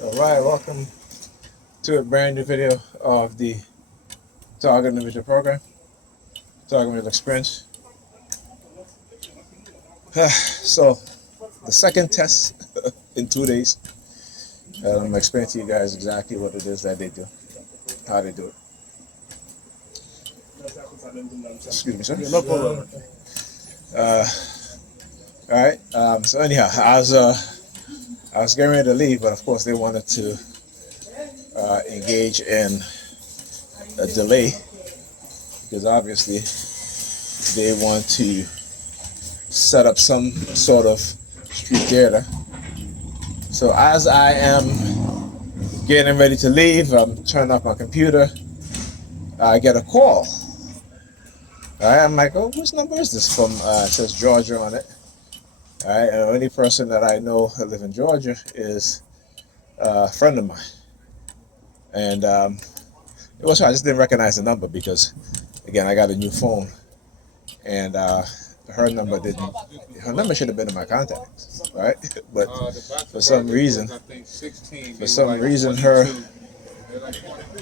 All right, welcome to a brand new video of the Target Individual Program, Target Individual Experience. So, the second test in 2 days, and I'm going to explain to you guys exactly what it is that they do, how they do it. Excuse me, sir. No problem. All right. So anyhow, I was getting ready to leave, but of course they wanted to engage in a delay because obviously they want to set up some sort of street theater. So as I am getting ready to leave, I'm turning off my computer. I get a call. All right, I'm like, oh, which number is this from? It says Georgia on it. All right, and the only person that I know that live in Georgia is a friend of mine. And it was I just didn't recognize the number because, again, I got a new phone, and her number didn't. Her number should have been in my contacts, right? But for some reason, her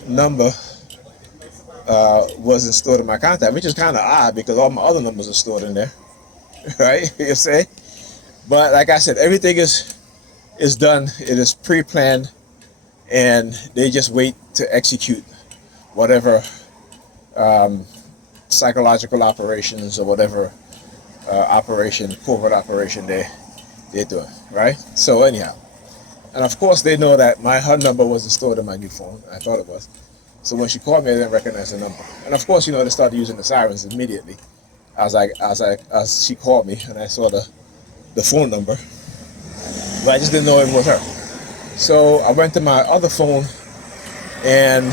number wasn't stored in my contact, which is kind of odd because all my other numbers are stored in there, right? You say, but like I said, everything is done. It is pre-planned, and they just wait to execute whatever psychological operations or whatever covert operation they're doing, right? So anyhow, and of course they know that her number wasn't stored in my new phone. I thought it was. So when she called me, I didn't recognize the number. And of course, they started using the sirens immediately as she called me, and I saw the phone number, but I just didn't know it was her. So I went to my other phone and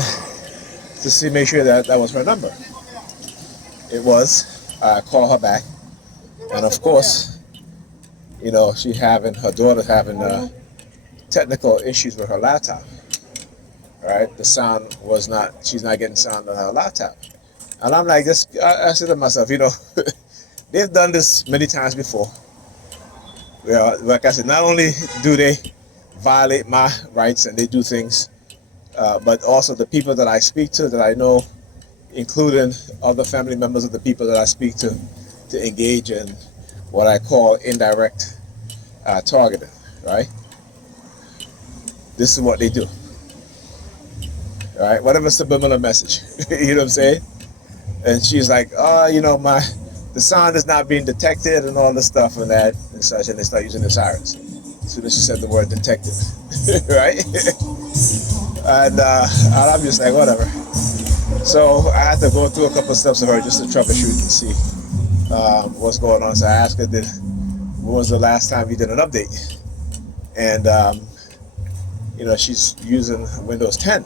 to make sure that was her number. It was. I called her back, and of course, her daughter having technical issues with her laptop. Right, the sound was not. She's not getting sound on her laptop, and I'm like, this. I said to myself, they've done this many times before. Well, like I said, not only do they violate my rights and they do things, but also the people that I speak to, that I know, including other family members of the people that I speak to engage in what I call indirect targeting. Right. This is what they do. All right, whatever subliminal message, you know what I'm saying? And she's like, the sound is not being detected and all this stuff and that and such, and they start using the sirens. As soon as she said the word detected, right? And I'm just like, whatever. So I had to go through a couple of steps of her just to troubleshoot and see what's going on. So I asked her, when was the last time you did an update? And, she's using Windows 10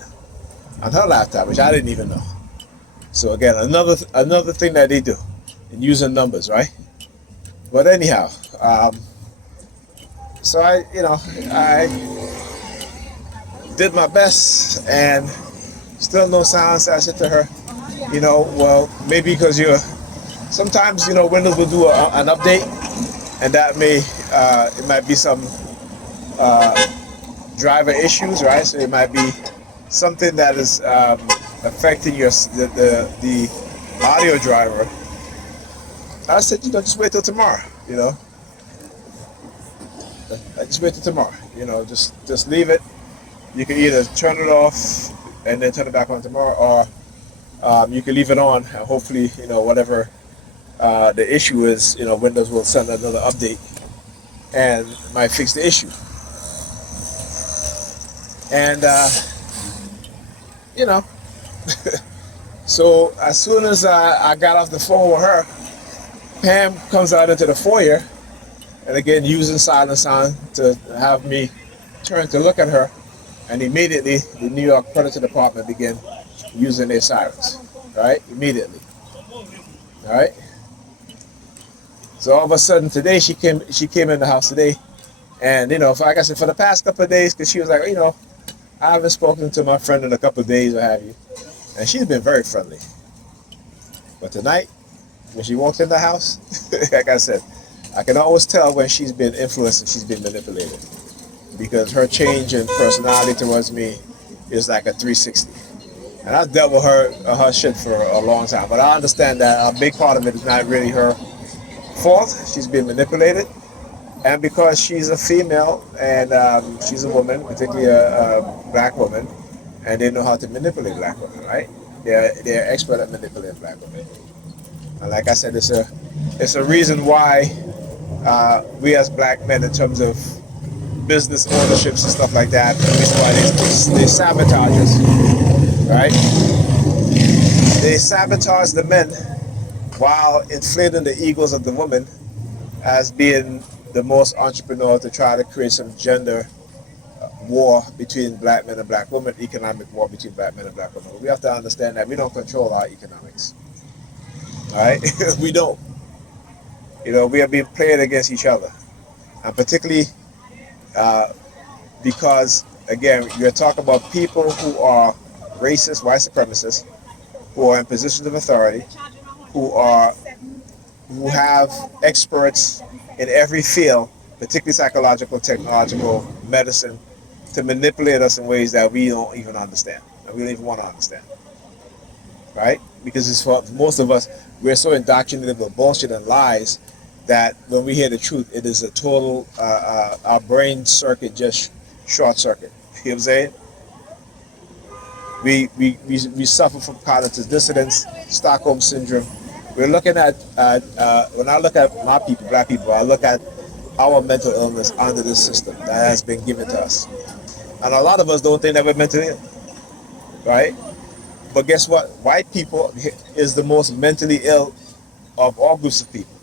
on her laptop, which I didn't even know. So again, another thing that they do in using numbers, right? But anyhow, so I did my best and still no sound. So I said to her, well, maybe because sometimes Windows will do an update, and that it might be some driver issues, right? So it might be something that is affecting the audio driver. I said, just wait till tomorrow. I just wait till tomorrow. Just leave it. You can either turn it off and then turn it back on tomorrow, or you can leave it on and hopefully, whatever the issue is, Windows will send another update and might fix the issue. And so as soon as I got off the phone with her, Pam comes out into the foyer, and again using silent sound to have me turn to look at her, and immediately the New York Predator Department began using their sirens, right? Immediately, all right. So all of a sudden today she came in the house today, and like I said, for the past couple of days, because she was like, I haven't spoken to my friend in a couple of days, or have you? And she's been very friendly. But tonight, when she walked in the house, like I said, I can always tell when she's been influenced and she's been manipulated. because her change in personality towards me is like a 360. And I've dealt with her shit for a long time, but I understand that a big part of it is not really her fault. She's being manipulated, and because she's a female and she's a woman, particularly a black woman, and they know how to manipulate black women, right? They're expert at manipulating black women. And like I said, it's a reason why we as black men, in terms of business ownerships and stuff like that, the reason why they sabotage us, right? They sabotage the men while inflating the egos of the women as being the most entrepreneur to try to create some gender war between black men and black women, economic war between black men and black women. But we have to understand that we don't control our economics. All right? We don't. We are being played against each other. And particularly uh, because, again, you're talking about people who are racist, white supremacists, who are in positions of authority, who are who have experts in every field, particularly psychological, technological, medicine, to manipulate us in ways that we don't even understand, that we don't even want to understand, right? Because it's for most of us, we're so indoctrinated with bullshit and lies that when we hear the truth, it is a total, our brain circuit just short circuit. You know what I'm saying? We suffer from cognitive dissonance, Stockholm syndrome. We're looking at, when I look at my people, black people, I look at our mental illness under this system that has been given to us. And a lot of us don't think that we're mentally ill, right? But guess what? White people is the most mentally ill of all groups of people,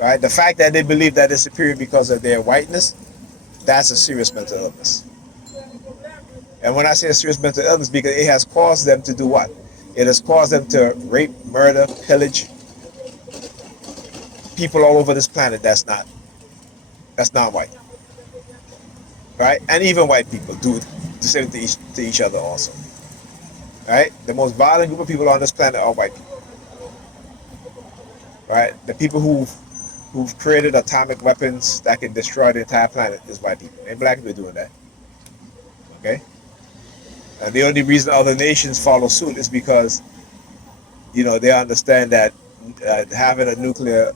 right? The fact that they believe that they're superior because of their whiteness, that's a serious mental illness. And when I say a serious mental illness, because it has caused them to do what? It has caused them to rape, murder, pillage people all over this planet that's not white, right? And even white people do the same to each other also, right? The most violent group of people on this planet are white people, right? The people who've created atomic weapons that can destroy the entire planet is white people. And black people doing that, okay? And the only reason other nations follow suit is because they understand that having a nuclear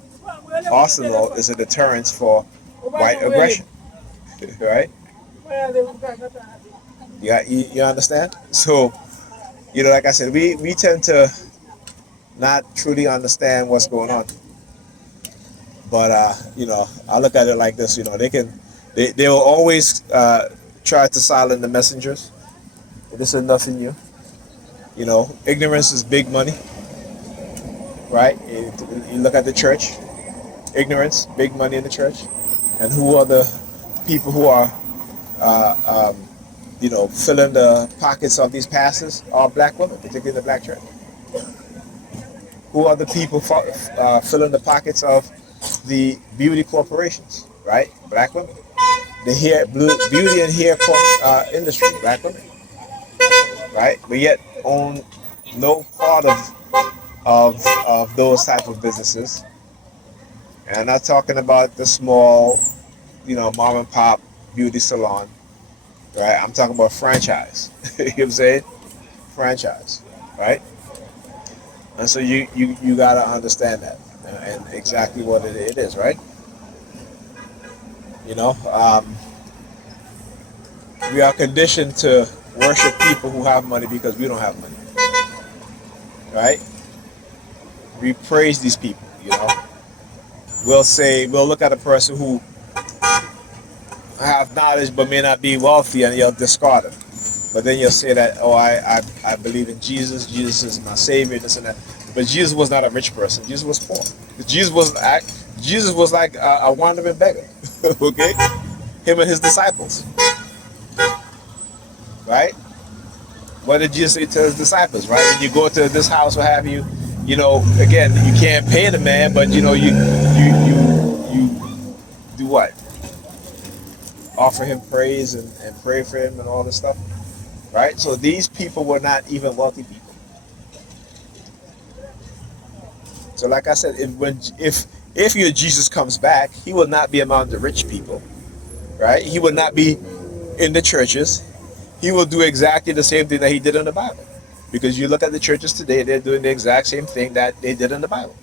arsenal is a deterrence for white aggression, right? You understand? So, like I said, we tend to not truly understand what's going on. But I look at it like this. They will always try to silence the messengers. This is nothing new. Ignorance is big money, right? You look at the church, ignorance, big money in the church, and who are the people who are, filling the pockets of these pastors? Are black women, particularly in the black church. Who are the people filling the pockets of the beauty corporations? Right, black women. The beauty and hair industry, black women. Right, but yet own no part of those type of businesses. And I'm not talking about the small, mom and pop beauty salon, right? I'm talking about franchise. You know what I'm saying? Franchise, right? And so you gotta understand that and exactly what it is, right? You know, we are conditioned to worship people who have money because we don't have money, right? We praise these people, we'll look at a person who have knowledge but may not be wealthy, and you'll discard them. But then you'll say that, oh, I believe in Jesus. Jesus is my savior, this and that. But Jesus was not a rich person. Jesus was poor. Jesus was like a wandering beggar. Okay, him and his disciples, right? What did Jesus say to his disciples? Right, when you go to this house, what have you, again, you can't pay the man, but you do what? Offer him praise and pray for him and all this stuff, right? So these people were not even wealthy people. So like I said, if your Jesus comes back, he will not be among the rich people, right? He will not be in the churches. He will do exactly the same thing that he did in the Bible. Because you look at the churches today, they're doing the exact same thing that they did in the Bible,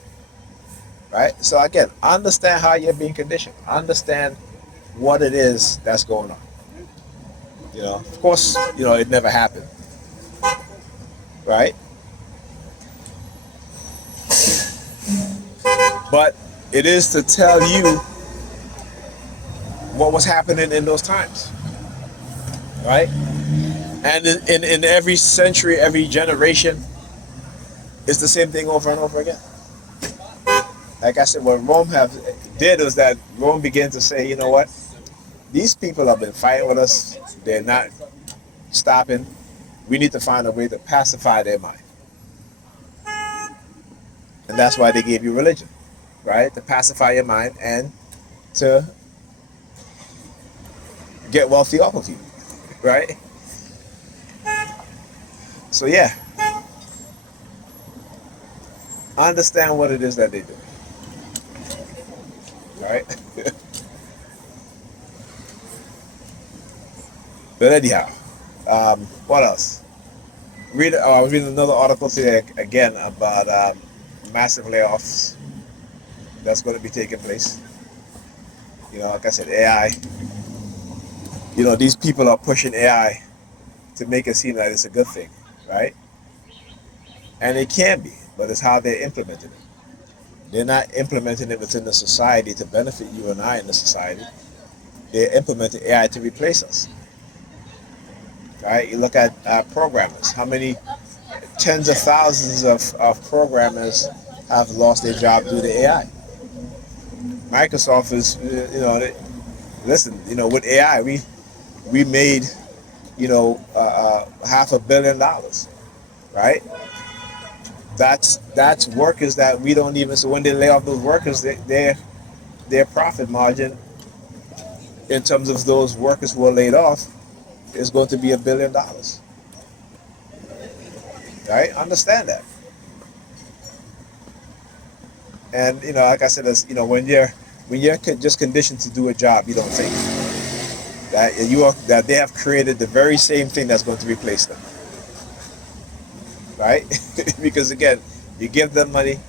right? So again, understand how you're being conditioned. Understand what it is that's going on. Of course, it never happened, right? But it is to tell you what was happening in those times, right? And in every century, every generation, it's the same thing over and over again. Like I said, what Rome did was that Rome began to say, you know what? These people have been fighting with us. They're not stopping. We need to find a way to pacify their mind. And that's why they gave you religion, right? To pacify your mind and to get wealthy off of you, right? So yeah, understand what it is that they do, right? But anyhow, what else? I was reading another article today again about massive layoffs that's going to be taking place. Like I said, AI. These people are pushing AI to make it seem like it's a good thing, right? And it can be, but it's how they're implementing it. They're not implementing it within the society to benefit you and I in the society. They're implementing AI to replace us, right? You look at programmers. How many tens of thousands of programmers have lost their job due to AI? Microsoft is, listen, with AI, we made, $500 million, right? That's workers that we don't even. So when they lay off those workers, their profit margin in terms of those workers who are laid off is going to be $1 billion, right? Understand that. And like I said, when you're just conditioned to do a job, you don't think that they have created the very same thing that's going to replace them, right? Because again, you give them money.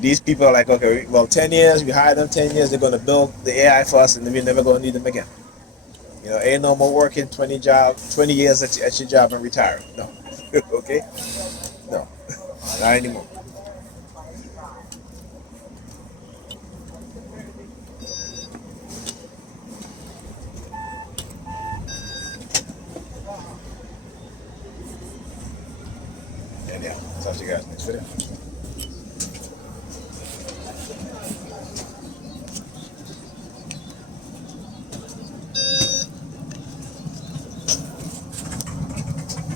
These people are like, okay, well, 10 years, we hire them 10 years, they're going to build the AI for us, and then we're never going to need them again. Ain't no more working 20 years at your job and retiring. No. Okay? No. Not anymore. And yeah, talk to you guys next video.